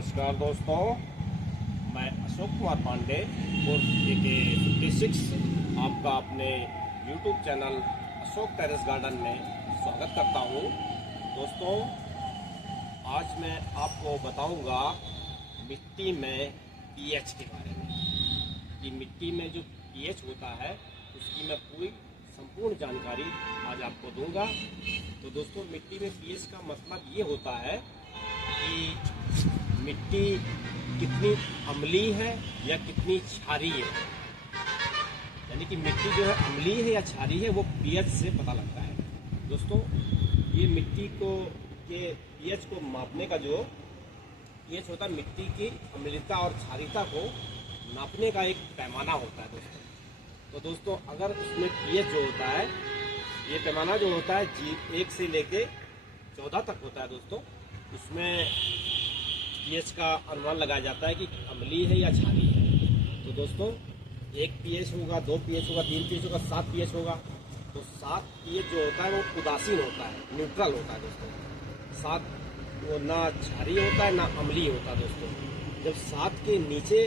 नमस्कार दोस्तों, मैं अशोक कुमार पांडे और AK56 आपका अपने YouTube channel Ashok terrace garden में स्वागत करता हूं। दोस्तों, आज मैं आपको बताऊंगा मिट्टी में pH के बारे में कि मिट्टी में जो pH होता है उसकी मैं पूरी संपूर्ण जानकारी आज आपको दूंगा। तो दोस्तों, मिट्टी में pH का मतलब ये होता है कि मिट्टी कितनी अम्लीय है या कितनी क्षारीय है। यानी कि मिट्टी जो है अम्लीय है या क्षारीय है वो pH से पता लगता है। दोस्तों, ये मिट्टी को के pH को मापने का जो pH होता है, मिट्टी की अम्लता और क्षारीयता को नापने का एक पैमाना होता है दोस्तों। तो दोस्तों, अगर उसमें pH जो होता है, ये पैमाना जो होता है 1 से लेके 14 तक होता है दोस्तों। उसमें pH का अनुमान लगाया जाता है कि अम्लीय है या क्षारीय है। तो दोस्तों, 1 pH होगा, 2 pH होगा, 3 pH होगा, 7 pH होगा। तो 7 pH जो होता है वो उदासीन होता है, न्यूट्रल होता है दोस्तों। 7 वो ना क्षारीय होता है ना अम्लीय होता है दोस्तों। जब 7 के नीचे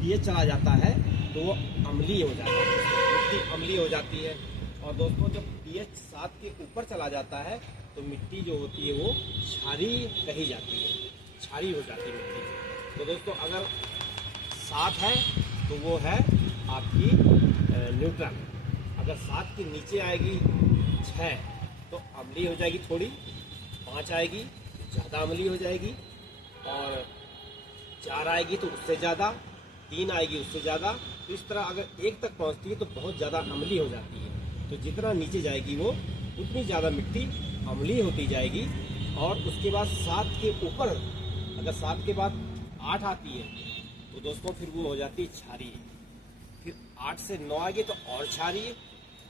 pH चला जाता है तो वो अम्लीय हो जाता है, मिट्टी अम्लीय हो जाती है। और दोस्तों, जब pH 7 के ऊपर चला जाता है तो मिट्टी जो होती है वो क्षारीय कही जाती है, क्षारीय हो जाती है मिट्टी। तो दोस्तों, अगर 7 है तो वो है आपकी न्यूट्रल। अगर 7 के नीचे आएगी 6 तो अम्लीय हो जाएगी थोड़ी, 5 आएगी तो ज़्यादा अम्लीय हो जाएगी, और 4 आएगी तो उससे ज़्यादा, 3 आएगी उससे ज़्यादा। तो इस तरह अगर 1 तक पहुँचती है तो बहुत ज़्यादा अम्लीय हो जाती है। तो जितना नीचे जाएगी वो उतनी ज़्यादा मिट्टी अम्लीय होती जाएगी। और उसके बाद 7 के ऊपर, अगर 7 के बाद 8 आती है तो दोस्तों फिर वो हो जाती है क्षारीय। फिर 8 से 9 आएगी तो और क्षारीय,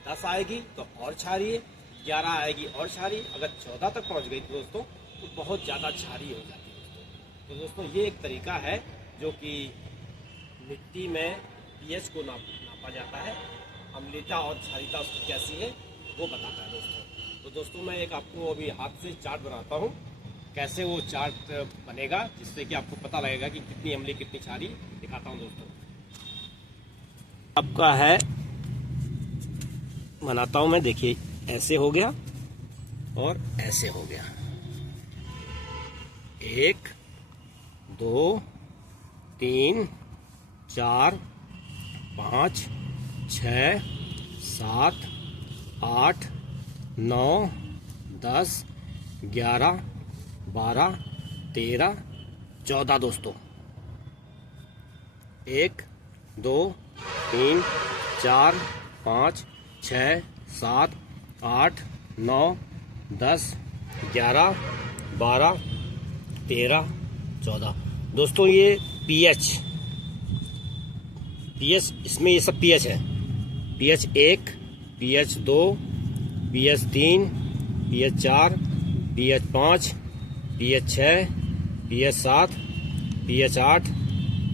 10 आएगी तो और क्षारीय, 11 आएगी और क्षारीय। अगर 14 तक पहुंच गई तो दोस्तों तो बहुत ज़्यादा क्षारीय हो जाती है दोस्तों। तो दोस्तों, ये एक तरीका है जो कि मिट्टी में pH को नापा जाता है, अम्लता और क्षारीयता उसकी कैसी है वो बताता है दोस्तों। तो दोस्तों, मैं एक आपको अभी हाथ से चार्ट बनाता हूँ, कैसे वो चार्ट बनेगा जिससे कि आपको पता लगेगा कि कितनी अम्लीय कितनी क्षारीय। दिखाता हूँ दोस्तों, आपका है बनाता हूँ मैं। देखिए, ऐसे हो गया और ऐसे हो गया। 1 2 3 4 5 6 7 8 9 10 11 12 13 14 दोस्तों। 1 2 3 4 5 6 7 8 9 10 11 12 13 14 दोस्तों। ये pH इसमें ये सब pH है। pH 1, pH 2, pH 3, pH 4, pH 5, pH 6, pH 7, pH 8,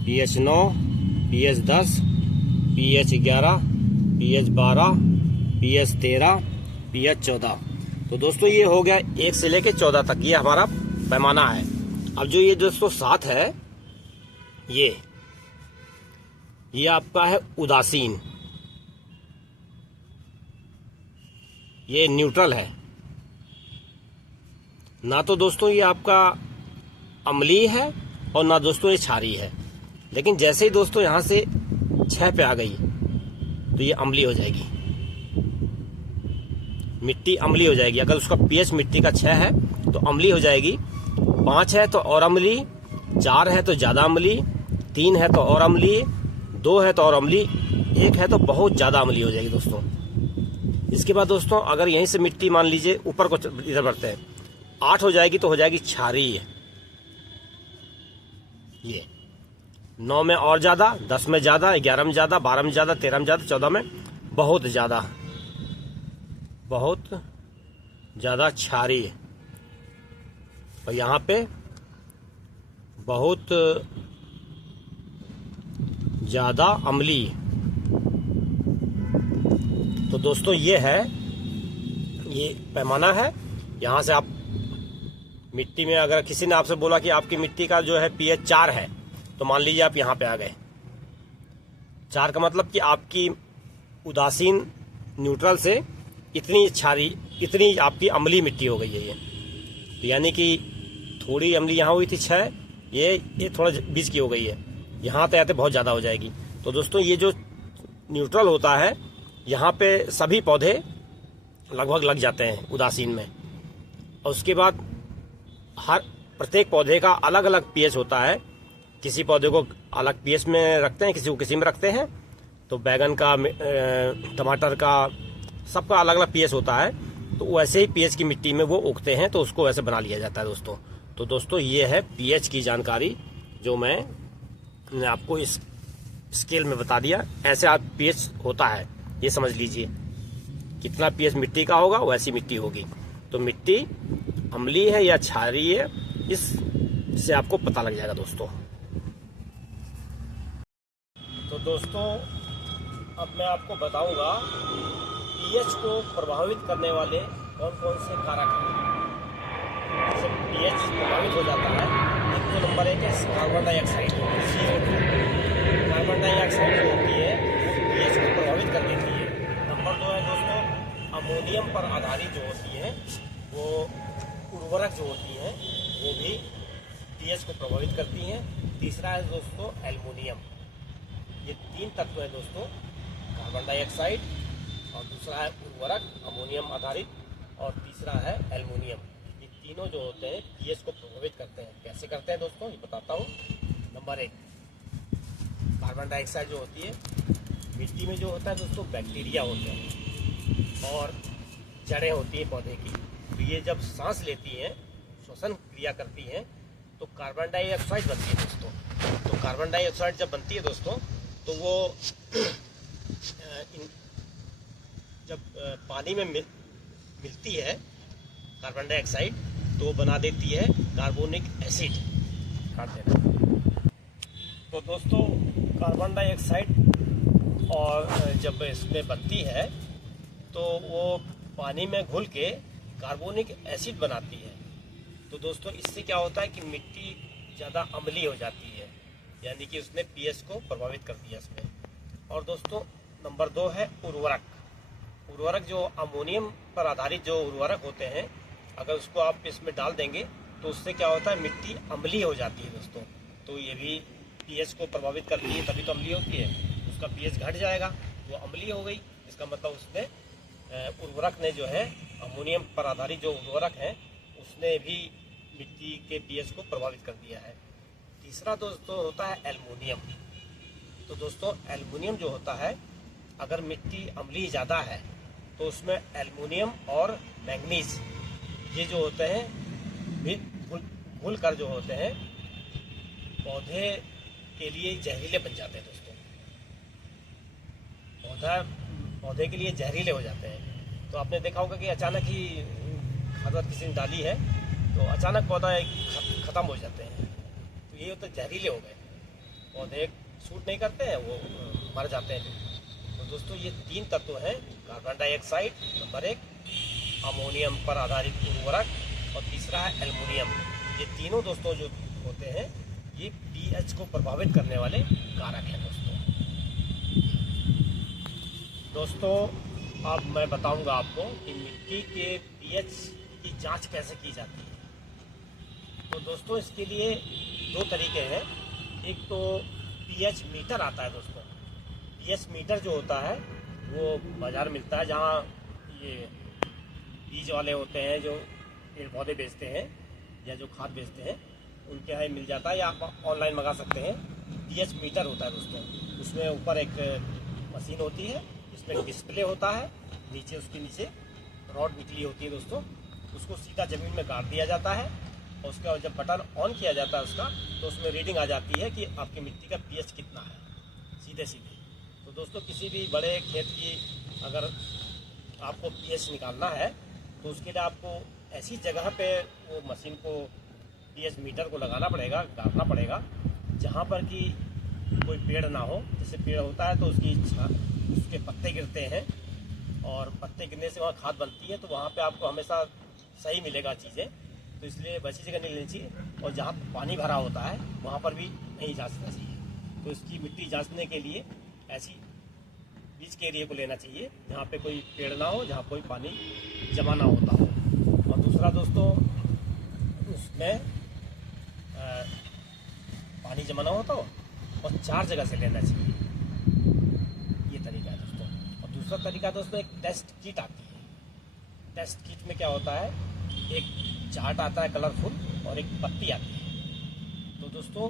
pH 9, pH 10, pH 11, pH 12, pH 13, pH 14। तो दोस्तों, ये हो गया 1 से लेके 14 तक, ये हमारा पैमाना है। अब जो ये दोस्तों 7 है, ये आपका है उदासीन, ये न्यूट्रल है ना। तो दोस्तों, ये आपका अम्लीय है और ना दोस्तों ये क्षारीय है। लेकिन जैसे ही दोस्तों यहाँ से 6 पे आ गई तो ये अम्लीय हो जाएगी, मिट्टी अम्लीय हो जाएगी। अगर उसका pH मिट्टी का 6 है तो अम्लीय हो जाएगी, 5 है तो और अम्लीय, 4 है तो ज़्यादा अम्लीय, 3 है तो और अम्लीय, 2 है तो और अम्लीय, 1 है तो बहुत ज़्यादा अम्लीय हो जाएगी दोस्तों। इसके बाद दोस्तों, अगर यहीं से मिट्टी मान लीजिए ऊपर को इधर बढ़ते हैं, 8 हो जाएगी तो हो जाएगी क्षारीय। ये 9 में और ज़्यादा, 10 में ज़्यादा, 11 में ज़्यादा, 12 में ज़्यादा, 13 में ज़्यादा, 14 में बहुत ज़्यादा, बहुत ज़्यादा क्षारीय। और यहाँ पे बहुत ज़्यादा अम्लीय। तो दोस्तों, ये है, ये पैमाना है। यहाँ से आप मिट्टी में अगर किसी ने आपसे बोला कि आपकी मिट्टी का जो है पीएच 4 है, तो मान लीजिए आप यहाँ पे आ गए। 4 का मतलब कि आपकी उदासीन न्यूट्रल से इतनी क्षारी, इतनी आपकी अम्लीय मिट्टी हो गई है ये। तो यानी कि थोड़ी अम्ली यहाँ हुई थी 6, ये थोड़ा बीच की हो गई है, यहाँ आते आते बहुत ज़्यादा हो जाएगी। तो दोस्तों ये जो न्यूट्रल होता है, यहाँ पे सभी पौधे लगभग लग जाते हैं उदासीन में। और उसके बाद हर प्रत्येक पौधे का अलग अलग पीएच होता है। किसी पौधे को अलग पीएच में रखते हैं, किसी को किसी में रखते हैं। तो बैगन का, टमाटर का, सबका अलग अलग पीएच होता है। तो वैसे ही पीएच की मिट्टी में वो उगते हैं, तो उसको वैसे बना लिया जाता है दोस्तों। तो दोस्तों ये है पीएच की जानकारी जो मैंने आपको इस स्केल में बता दिया। ऐसे आप पीएच होता है ये समझ लीजिए, कितना पीएच मिट्टी का होगा वैसी मिट्टी होगी। तो मिट्टी अम्लीय है या क्षारीय है, इससे आपको पता लग जाएगा दोस्तों। तो दोस्तों अब मैं आपको बताऊंगा पीएच को प्रभावित करने वाले कौन कौन से कारक हैं। जैसे पीएच प्रभावित हो जाता है, एक तो नंबर 1 है carbon dioxide, CO2। Carbon dioxide जो होती है वो पीएच को प्रभावित कर देती है। नंबर 2 है दोस्तों अमोनियम पर आधारित जो होती है वो उर्वरक जो होती हैं वो भी पीएच को प्रभावित करती हैं। तीसरा है दोस्तों एल्युमिनियम। ये 3 तत्व है दोस्तों, कार्बन डाइऑक्साइड, और दूसरा है उर्वरक अमोनियम आधारित, और तीसरा है एल्युमिनियम। ये तीनों जो होते हैं पीएच को प्रभावित करते हैं। कैसे करते हैं दोस्तों, ये बताता हूँ। नंबर 1 कार्बन डाइऑक्साइड जो होती है, मिट्टी में जो होता है दोस्तों बैक्टीरिया होते हैं और जड़ें होती हैं पौधे की। तो ये जब सांस लेती हैं, श्वसन क्रिया करती हैं, तो कार्बन डाइऑक्साइड बनती है दोस्तों। तो कार्बन डाइऑक्साइड जब बनती है दोस्तों, तो वो जब पानी में मिलती है कार्बन डाइऑक्साइड, तो बना देती है कार्बोनिक एसिड। काट देना। तो दोस्तों कार्बन डाइऑक्साइड और जब इसमें बनती है तो वो पानी में घुल के कार्बोनिक एसिड बनाती है। तो दोस्तों इससे क्या होता है कि मिट्टी ज़्यादा अम्लीय हो जाती है, यानी कि उसने पीएच को प्रभावित कर दिया इसमें। और दोस्तों नंबर 2 है उर्वरक। उर्वरक जो अमोनियम पर आधारित जो उर्वरक होते हैं, अगर उसको आप इसमें डाल देंगे तो उससे क्या होता है मिट्टी अम्लीय हो जाती है दोस्तों। तो ये भी पीएच को प्रभावित करती है, तभी तो अम्लीय होती है। उसका पीएच घट जाएगा, वो अम्लीय हो गई। इसका मतलब उसने उर्वरक ने जो है अमोनियम पर आधारित जो उर्वरक है उसने भी मिट्टी के पीएच को प्रभावित कर दिया है। तीसरा दोस्तों होता है एल्युमिनियम। तो दोस्तों एल्युमिनियम जो होता है, अगर मिट्टी अम्लीय ज़्यादा है तो उसमें एल्युमिनियम और मैंगनीज ये जो होते हैं भी घुल कर जो होते हैं पौधे के लिए जहरीले बन जाते हैं दोस्तों। पौधे के लिए जहरीले हो जाते हैं। तो आपने देखा होगा कि अचानक ही खाद किसी ने डाली है तो अचानक पौधा ख़त्म हो जाते हैं। तो ये तो जहरीले हो गए, पौधे सूट नहीं करते हैं, वो मर जाते हैं। तो दोस्तों ये 3 तत्व हैं, कार्बन डाइऑक्साइड नंबर 1, अमोनियम पर आधारित उर्वरक, और तीसरा है एल्युमिनियम। ये तीनों दोस्तों जो होते हैं ये पीएच को प्रभावित करने वाले कारक हैं दोस्तों। अब मैं बताऊंगा आपको कि मिट्टी के पीएच की जांच कैसे की जाती है। तो दोस्तों इसके लिए 2 तरीके हैं। एक तो पीएच मीटर आता है दोस्तों। पीएच मीटर जो होता है वो बाज़ार मिलता है, जहाँ ये बीज वाले होते हैं जो पेड़ पौधे बेचते हैं या जो खाद बेचते हैं, उनके यहाँ मिल जाता है, या आप ऑनलाइन मंगा सकते हैं। पीएच मीटर होता है दोस्तों। उसमें ऊपर एक मशीन होती है, इसमें डिस्प्ले होता है, नीचे उसके नीचे रॉड निकली होती है दोस्तों। उसको सीधा ज़मीन में गाड़ दिया जाता है और उसका जब बटन ऑन किया जाता है उसका, तो उसमें रीडिंग आ जाती है कि आपकी मिट्टी का पीएच कितना है, सीधे सीधे। तो दोस्तों किसी भी बड़े खेत की अगर आपको पीएच निकालना है तो उसके लिए आपको ऐसी जगह पे वो मशीन को पीएच मीटर को लगाना पड़ेगा, गाड़ना पड़ेगा, जहाँ पर कि कोई पेड़ ना हो। जैसे पेड़ होता है तो उसके पत्ते गिरते हैं, और पत्ते गिरने से वहाँ खाद बनती है, तो वहाँ पे आपको हमेशा सही मिलेगा चीज़ें। तो इसलिए वैसी जगह नहीं लेनी चाहिए, और जहाँ पानी भरा होता है वहाँ पर भी नहीं जांचना चाहिए। तो इसकी मिट्टी जांचने के लिए ऐसी बीच के एरिया को लेना चाहिए जहाँ पे कोई पेड़ ना हो, जहाँ कोई पानी जमा ना होता हो। और दूसरा दोस्तों, उसमें पानी जमा ना होता हो और 4 जगह से लेना चाहिए, ये तरीका है दोस्तों। और दूसरा तरीका दोस्तों, एक टेस्ट किट आती है। टेस्ट किट में क्या होता है, एक चार्ट आता है कलरफुल और एक पत्ती आती है। तो दोस्तों,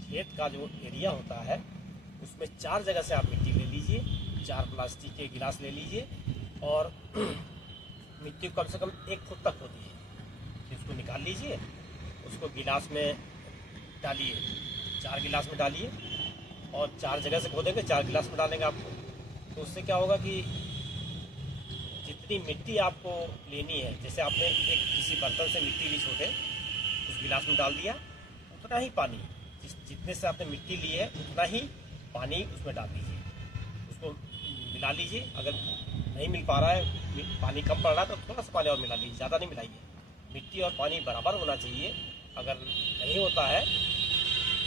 खेत का जो एरिया होता है उसमें 4 जगह से आप मिट्टी ले लीजिए, 4 प्लास्टिक के गिलास ले लीजिए, और मिट्टी कम से कम 1 फुट तक होती है, इसको निकाल लीजिए, उसको गिलास में डालिए, 4 गिलास में डालिए, और 4 जगह से खोदेंगे, 4 गिलास में डालेंगे आपको। तो उससे क्या होगा कि जितनी मिट्टी आपको लेनी है, जैसे आपने एक किसी बर्तन से मिट्टी ली छोटे, उस गिलास में डाल दिया, उतना ही पानी, जितने से आपने मिट्टी ली है उतना ही पानी उसमें डाल दीजिए, उसको मिला लीजिए। अगर नहीं मिल पा रहा है, पानी कम पड़ रहा है, तो थोड़ा सा पानी और मिला लीजिए, ज़्यादा नहीं मिलाइए। मिट्टी और पानी बराबर होना चाहिए। अगर नहीं होता है,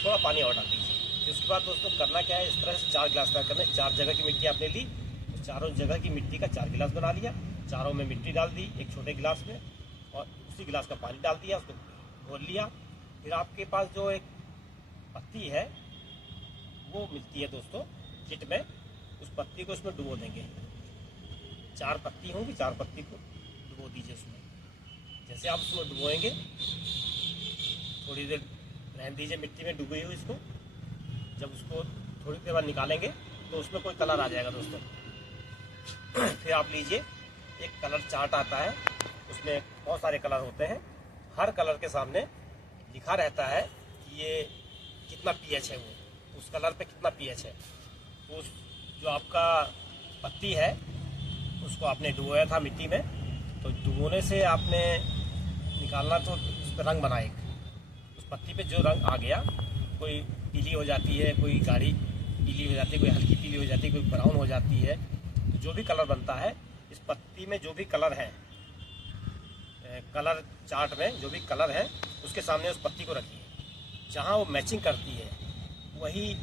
थोड़ा पानी और डाल दीजिए। तो उसके बाद दोस्तों करना क्या है, इस तरह से 4 गिलास तैयार करना है। 4 जगह की मिट्टी आपने ली, तो चारों जगह की मिट्टी का 4 गिलास बना लिया, चारों में मिट्टी डाल दी एक छोटे गिलास में, और उसी गिलास का पानी डाल दिया, उसको घोल लिया। फिर आपके पास जो एक पत्ती है वो मिलती है दोस्तों किट में, उस पत्ती को उसमें डुबो देंगे। 4 पत्ती होंगी, 4 पत्ती को डुबो दीजिए उसमें। जैसे आप उसमें डुबोएंगे, थोड़ी देर रहने दीजिए मिट्टी में डूबी हुई इसको। जब उसको थोड़ी देर बाद निकालेंगे तो उसमें कोई कलर आ जाएगा दोस्तों। फिर आप लीजिए, एक कलर चार्ट आता है, उसमें बहुत सारे कलर होते हैं, हर कलर के सामने लिखा रहता है कि ये कितना पीएच है, वो उस कलर पे कितना पीएच है। उस जो आपका पत्ती है उसको आपने डुबोया था मिट्टी में, तो डुबोने से आपने निकालना, तो उस पर रंग बना एक, उस पत्ती पे जो रंग आ गया, कोई पीली हो जाती है, कोई गाढ़ी पीली हो जाती है, कोई हल्की पीली हो जाती है, कोई ब्राउन हो जाती है, तो जो भी कलर बनता है इस पत्ती में, जो भी कलर है, कलर चार्ट में जो भी कलर है उसके सामने उस पत्ती को रखिए। जहाँ वो मैचिंग करती है वही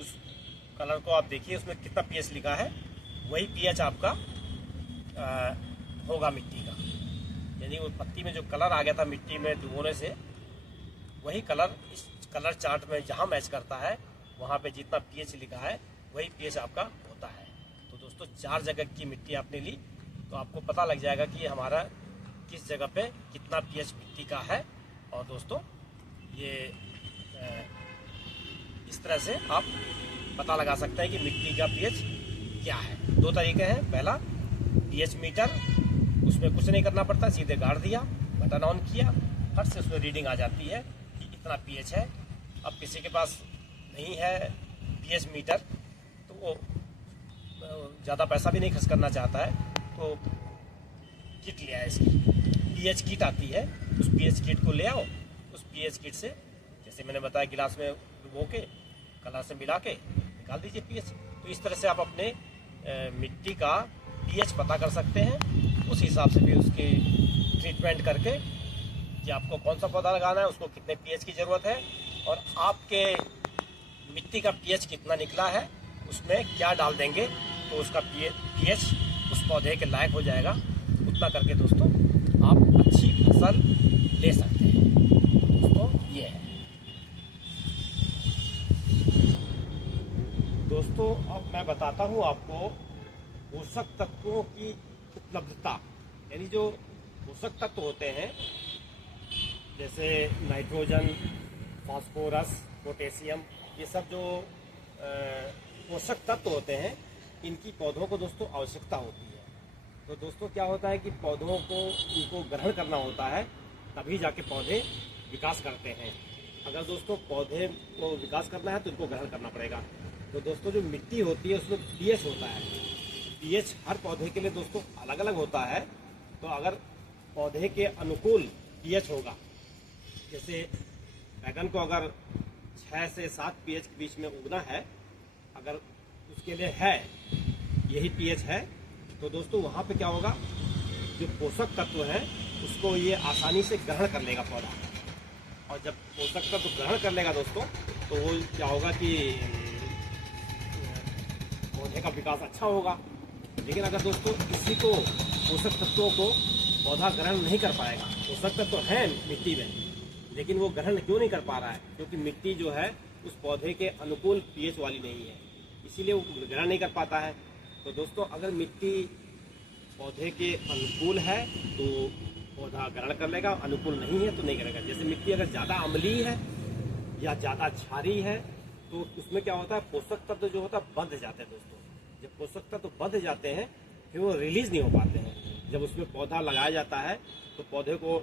उस कलर को आप देखिए, उसमें कितना पीएच लिखा है, वही पीएच आपका होगा मिट्टी का। यानी वो पत्ती में जो कलर आ गया था मिट्टी में डुबोने से, वही कलर इस कलर चार्ट में जहाँ मैच करता है वहाँ पे जितना पीएच लिखा है वही पीएच आपका होता है। तो दोस्तों 4 जगह की मिट्टी आपने ली, तो आपको पता लग जाएगा कि हमारा किस जगह पे कितना पीएच मिट्टी का है। और दोस्तों ये इस तरह से आप पता लगा सकते हैं कि मिट्टी का पीएच क्या है। 2 तरीके हैं, पहला पीएच मीटर, उसमें कुछ नहीं करना पड़ता, सीधे गाड़ दिया, बटन ऑन किया, फट से उसमें रीडिंग आ जाती है कि इतना पीएच है। अब किसी के पास नहीं है पीएच मीटर, तो वो ज़्यादा पैसा भी नहीं खर्च करना चाहता है, तो किट ले आए, इसकी पीएच किट आती है, उस पीएच किट को ले आओ। उस पीएच किट से, जैसे मैंने बताया, गिलास में डुबो के कलर से मिला के निकाल दीजिए पीएच। तो इस तरह से आप अपने मिट्टी का पीएच पता कर सकते हैं। उस हिसाब से भी उसकी ट्रीटमेंट करके कि आपको कौन सा पौधा लगाना है, उसको कितने पीएच की ज़रूरत है, और आपके मिट्टी का पीएच कितना निकला है, उसमें क्या डाल देंगे तो उसका पीएच उस पौधे के लायक हो जाएगा। उतना करके दोस्तों आप अच्छी फसल ले सकते हैं। दोस्तों ये है। दोस्तों अब मैं बताता हूँ आपको पोषक तत्वों की उपलब्धता, यानी जो पोषक तत्व होते हैं जैसे नाइट्रोजन, फास्फोरस, पोटेशियम, ये सब जो पोषक तत्व होते हैं, इनकी पौधों को दोस्तों आवश्यकता होती है। तो दोस्तों क्या होता है कि पौधों को इनको ग्रहण करना होता है, तभी जाके पौधे विकास करते हैं। अगर दोस्तों पौधे को विकास करना है तो इनको ग्रहण करना पड़ेगा। तो दोस्तों जो मिट्टी होती है उसमें पीएच होता है, पीएच हर पौधे के लिए दोस्तों अलग अलग होता है। तो अगर पौधे के अनुकूल पीएच होगा, जैसे बैगन को अगर 6 से 7 पीएच के बीच में उगना है, अगर उसके लिए है यही पीएच है, तो दोस्तों वहाँ पे क्या होगा, जो पोषक तत्व हैं उसको ये आसानी से ग्रहण कर लेगा पौधा। और जब पोषक तत्व ग्रहण कर लेगा दोस्तों, तो वो क्या होगा कि पौधे का विकास अच्छा होगा। लेकिन अगर दोस्तों इसी को पोषक तत्वों को पौधा ग्रहण नहीं कर पाएगा, पोषक तत्व है मिट्टी में लेकिन वो ग्रहण क्यों नहीं कर पा रहा है? क्योंकि मिट्टी जो है उस पौधे के अनुकूल पीएच वाली नहीं है, इसीलिए वो ग्रहण नहीं कर पाता है। तो दोस्तों अगर मिट्टी पौधे के अनुकूल है तो पौधा ग्रहण कर लेगा, अनुकूल नहीं है तो नहीं करेगा। जैसे मिट्टी अगर ज़्यादा अम्लीय है या ज़्यादा क्षारीय है तो उसमें क्या होता है, पोषक तत्व जो होता है बंध जाते हैं दोस्तों। जब पोषक तत्व बंध जाते हैं फिर वो रिलीज नहीं हो पाते हैं। जब उसमें पौधा लगाया जाता है तो पौधे को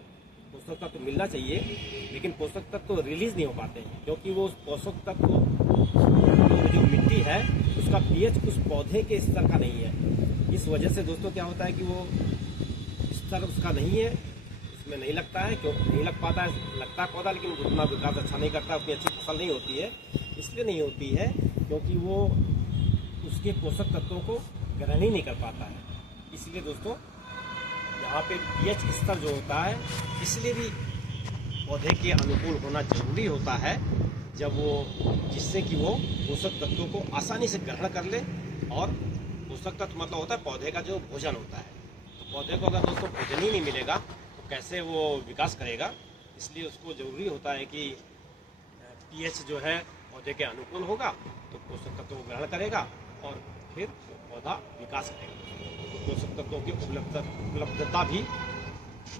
पोषक तत्व मिलना चाहिए, लेकिन पोषक तत्व रिलीज नहीं हो पाते हैं, क्योंकि वो पोषक तत्व जो मिट्टी है उसका पीएच उस पौधे के स्तर का नहीं है। इस वजह से दोस्तों क्या होता है कि वो स्तर उसका नहीं है, उसमें नहीं लगता है। क्यों नहीं लग पाता है? लगता है पौधा लेकिन उतना विकास अच्छा नहीं करता, उतनी अच्छी फसल नहीं होती है। इसलिए नहीं होती है क्योंकि वो उसके पोषक तत्वों को ग्रहण ही नहीं कर पाता है। इसलिए दोस्तों यहाँ पे पीएच स्तर जो होता है, इसलिए भी पौधे के अनुकूल होना जरूरी होता है, जब वो जिससे कि वो पोषक तत्वों को आसानी से ग्रहण कर ले। और पोषक तत्व मतलब होता है पौधे का जो भोजन होता है। तो पौधे को अगर दोस्तों भोजन ही नहीं मिलेगा तो कैसे वो विकास करेगा? इसलिए उसको जरूरी होता है कि पीएच जो है पौधे के अनुकूल होगा तो पोषक तत्वों को ग्रहण करेगा और फिर पौधा विकास करेगा। तो पोषक तत्वों की उपलब्धता भी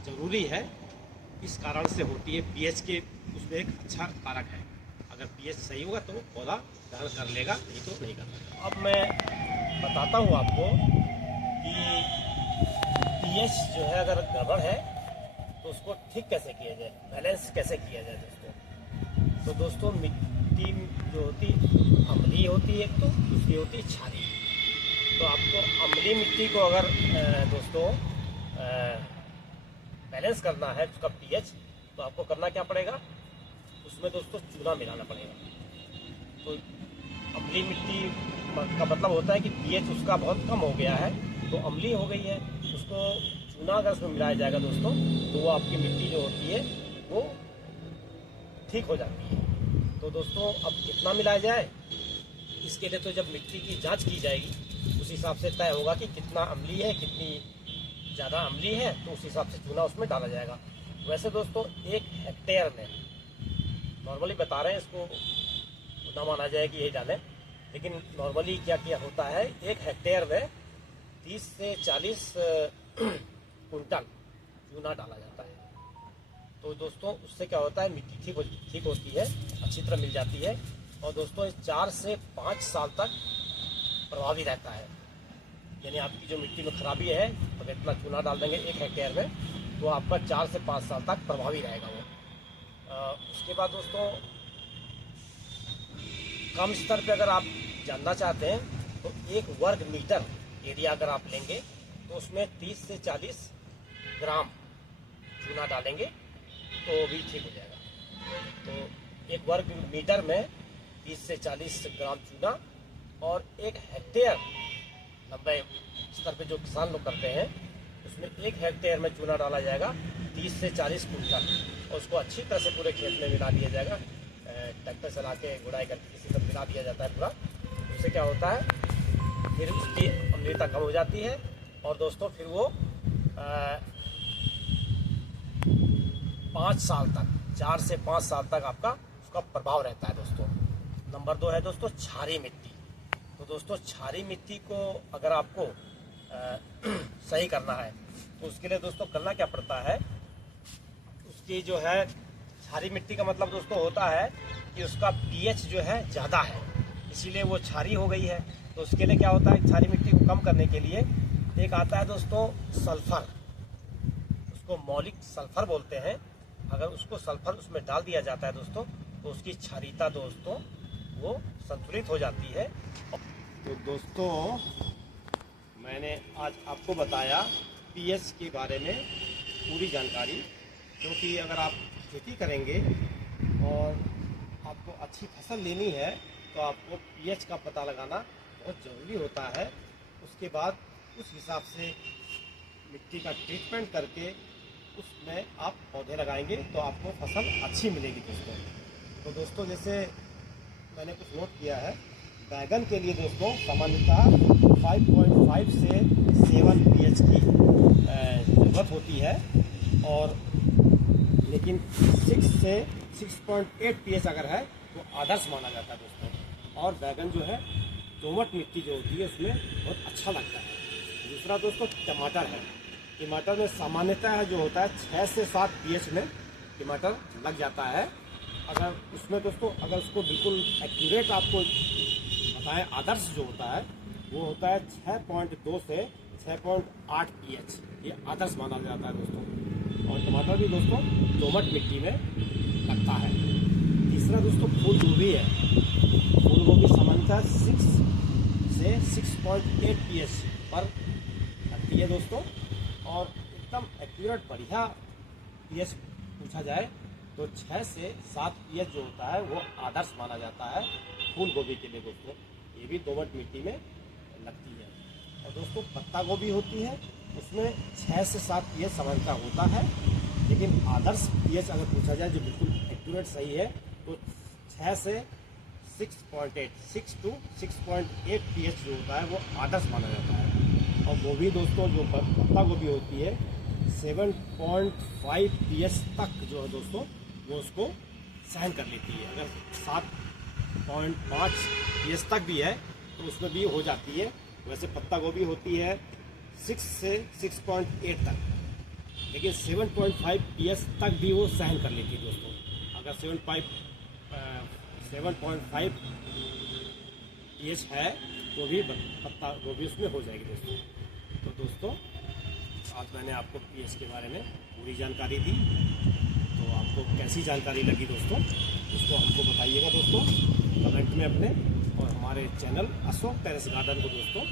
जरूरी है, इस कारण से होती है। पीएच के उसमें एक अच्छा कारक है, अगर पीएच सही होगा तो पौधा ग्रहण कर लेगा, नहीं तो नहीं कर लेगा। अब मैं बताता हूँ आपको कि पीएच जो है अगर गड़बड़ है तो उसको ठीक कैसे किया जाए, बैलेंस कैसे किया जाए दोस्तों। तो दोस्तों मिट्टी जो होती अम्लीय होती है एक, तो दूसरी होती है क्षारीय। तो आपको अम्लीय मिट्टी को अगर दोस्तों बैलेंस करना है उसका पीएच, तो आपको करना क्या पड़ेगा, उसमें दोस्तों चूना मिलाना पड़ेगा। तो अम्लीय मिट्टी का मतलब होता है कि पीएच उसका बहुत कम हो गया है, तो अम्लीय हो गई है, उसको चूना अगर उसमें मिलाया जाएगा दोस्तों तो वो आपकी मिट्टी जो होती है वो ठीक हो जाती है। तो दोस्तों अब कितना मिलाया जाए, इसके लिए तो जब मिट्टी की जांच की जाएगी उस हिसाब से तय होगा कि कितना अम्लीय है, कितनी ज़्यादा अम्लीय है, तो उस हिसाब से चूना उसमें डाला जाएगा। वैसे दोस्तों 1 हेक्टेयर में नॉर्मली बता रहे हैं, इसको ना माना जाए कि यही डालें, लेकिन नॉर्मली क्या क्या होता है, 1 हेक्टेयर में 30 से 40 कुंटल चूना डाला जाता है। तो दोस्तों उससे क्या होता है, मिट्टी ठीक होती है, अच्छी तरह मिल जाती है। और दोस्तों 4 से 5 साल तक प्रभावी रहता है। यानी आपकी जो मिट्टी में खराबी है, अगर इतना चूना डाल देंगे 1 हेक्टेयर में तो आपका 4 से 5 साल तक प्रभावी रहेगा वो। उसके बाद दोस्तों कम स्तर पे अगर आप जानना चाहते हैं तो 1 वर्ग मीटर एरिया अगर आप लेंगे तो उसमें 30 से 40 ग्राम चूना डालेंगे तो भी ठीक हो जाएगा। तो 1 वर्ग मीटर में 30 से 40 ग्राम चूना, और 1 हेक्टेयर लंबे स्तर पे जो किसान लोग करते हैं उसमें 1 हेक्टेयर में चूना डाला जाएगा 30 से 40 कुंटल, और उसको अच्छी तरह से पूरे खेत में मिला दिया जाएगा। ट्रैक्टर चला के गुड़ाई करके किसी तरह मिला दिया जाता है पूरा। उससे क्या होता है, फिर उसकी अम्लता कम हो जाती है, और दोस्तों फिर वो 5 साल तक, 4 से 5 साल तक आपका उसका प्रभाव रहता है दोस्तों। नंबर 2 है दोस्तों क्षारीय मिट्टी। तो दोस्तों क्षारीय मिट्टी को अगर आपको सही करना है तो उसके लिए दोस्तों करना क्या पड़ता है, उसकी जो है क्षारीय मिट्टी का मतलब दोस्तों होता है कि उसका पीएच जो है ज़्यादा है, इसीलिए वो क्षारीय हो गई है। तो उसके लिए क्या होता है, क्षारीय मिट्टी को कम करने के लिए एक आता है दोस्तों सल्फर, उसको मौलिक सल्फर बोलते हैं। अगर उसको सल्फर उसमें डाल दिया जाता है दोस्तों तो उसकी क्षारीयता दोस्तों वो संतुलित हो जाती है। तो दोस्तों मैंने आज आपको बताया पीएच के बारे में पूरी जानकारी, क्योंकि अगर आप खेती करेंगे और आपको अच्छी फसल लेनी है तो आपको पीएच का पता लगाना बहुत ज़रूरी होता है। उसके बाद उस हिसाब से मिट्टी का ट्रीटमेंट करके उसमें आप पौधे लगाएंगे तो आपको फसल अच्छी मिलेगी दोस्तों। तो दोस्तों जैसे मैंने कुछ नोट किया है, बैगन के लिए दोस्तों सामान्यतः 5.5 से 7 pH की ज़रूरत होती है, और लेकिन 6 से 6.8 pH अगर है तो आदर्श माना जाता है दोस्तों। और बैगन जो है दोमट मिट्टी जो होती है उसमें बहुत अच्छा लगता है। दूसरा दोस्तों टमाटर है। टमाटर में सामान्यतः जो होता है 6 से 7 pH में टमाटर लग जाता है। अगर उसमें दोस्तों अगर उसको बिल्कुल एक्यूरेट आपको बताएं, आदर्श जो होता है वो होता है 6.2 से 6.8 pH, ये आदर्श माना जाता है दोस्तों। और टमाटर भी दोस्तों दोमट मिट्टी में लगता है। तीसरा दोस्तों फूल गोभी है। फूल गोभी सामान्यतः 6 से 6.8 pH पर लगती है दोस्तों। और एकदम एक्यूरेट बढ़िया pH पूछा जाए तो 6 से 7 pH जो होता है वो आदर्श माना जाता है फूल गोभी के लिए दोस्तों। ये भी दोमट मिट्टी में लगती है। और दोस्तों पत्ता गोभी होती है, उसमें 6 से 7 pH सामान्यतः होता है, लेकिन आदर्श pH अगर पूछा जाए जो बिल्कुल एक्यूरेट सही है तो 6 से 6 to 6.8 pH जो होता है वो आदर्श माना जाता है। और गोभी दोस्तों जो पत्ता गोभी होती है 7.5 pH तक जो है दोस्तों वो उसको सहन कर लेती है। अगर 7.5 pH तक भी है तो उसमें भी हो जाती है। वैसे पत्ता गोभी होती है 6 से 6.8 तक, लेकिन 7.5 pH तक भी वो सहन कर लेती है दोस्तों। अगर 7.5 pH है तो भी पत्ता गोभी उसमें हो जाएगी दोस्तों। तो दोस्तों आज मैंने आपको pH के बारे में पूरी जानकारी दी, तो आपको कैसी जानकारी लगी दोस्तों उसको हमको बताइएगा दोस्तों कमेंट में अपने। और हमारे चैनल अशोक टेरेस गार्डन को दोस्तों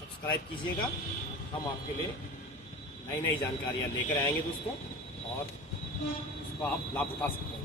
सब्सक्राइब कीजिएगा। हम आपके लिए नई नई जानकारियाँ लेकर आएंगे दोस्तों, और उसका आप लाभ उठा सकते हैं।